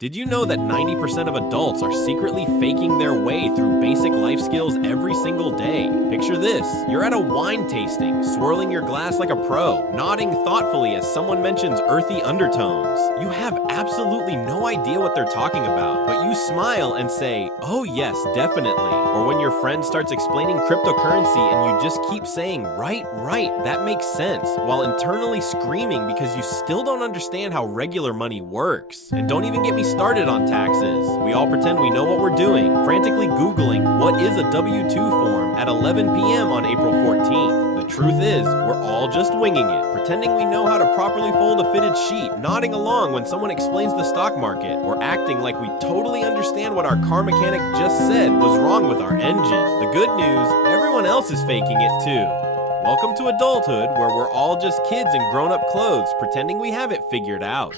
Did you know that 90% of adults are secretly faking their way through basic life skills every single day? Picture this. You're at a wine tasting, swirling your glass like a pro, nodding thoughtfully as someone mentions earthy undertones. You have absolutely no idea what they're talking about, but you smile and say, "Oh yes, definitely." Or when your friend starts explaining cryptocurrency and you just keep saying, right, that makes sense," while internally screaming because you still don't understand how regular money works. And don't even get me started on taxes. We all pretend we know what we're doing, frantically Googling what is a W-2 form at 11 p.m. on April 14th. The truth is, we're all just winging it, pretending we know how to properly fold a fitted sheet, nodding along when someone explains the stock market, or acting like we totally understand what our car mechanic just said was wrong with our engine. The good news, everyone else is faking it too. Welcome to adulthood, where we're all just kids in grown-up clothes, pretending we have it figured out.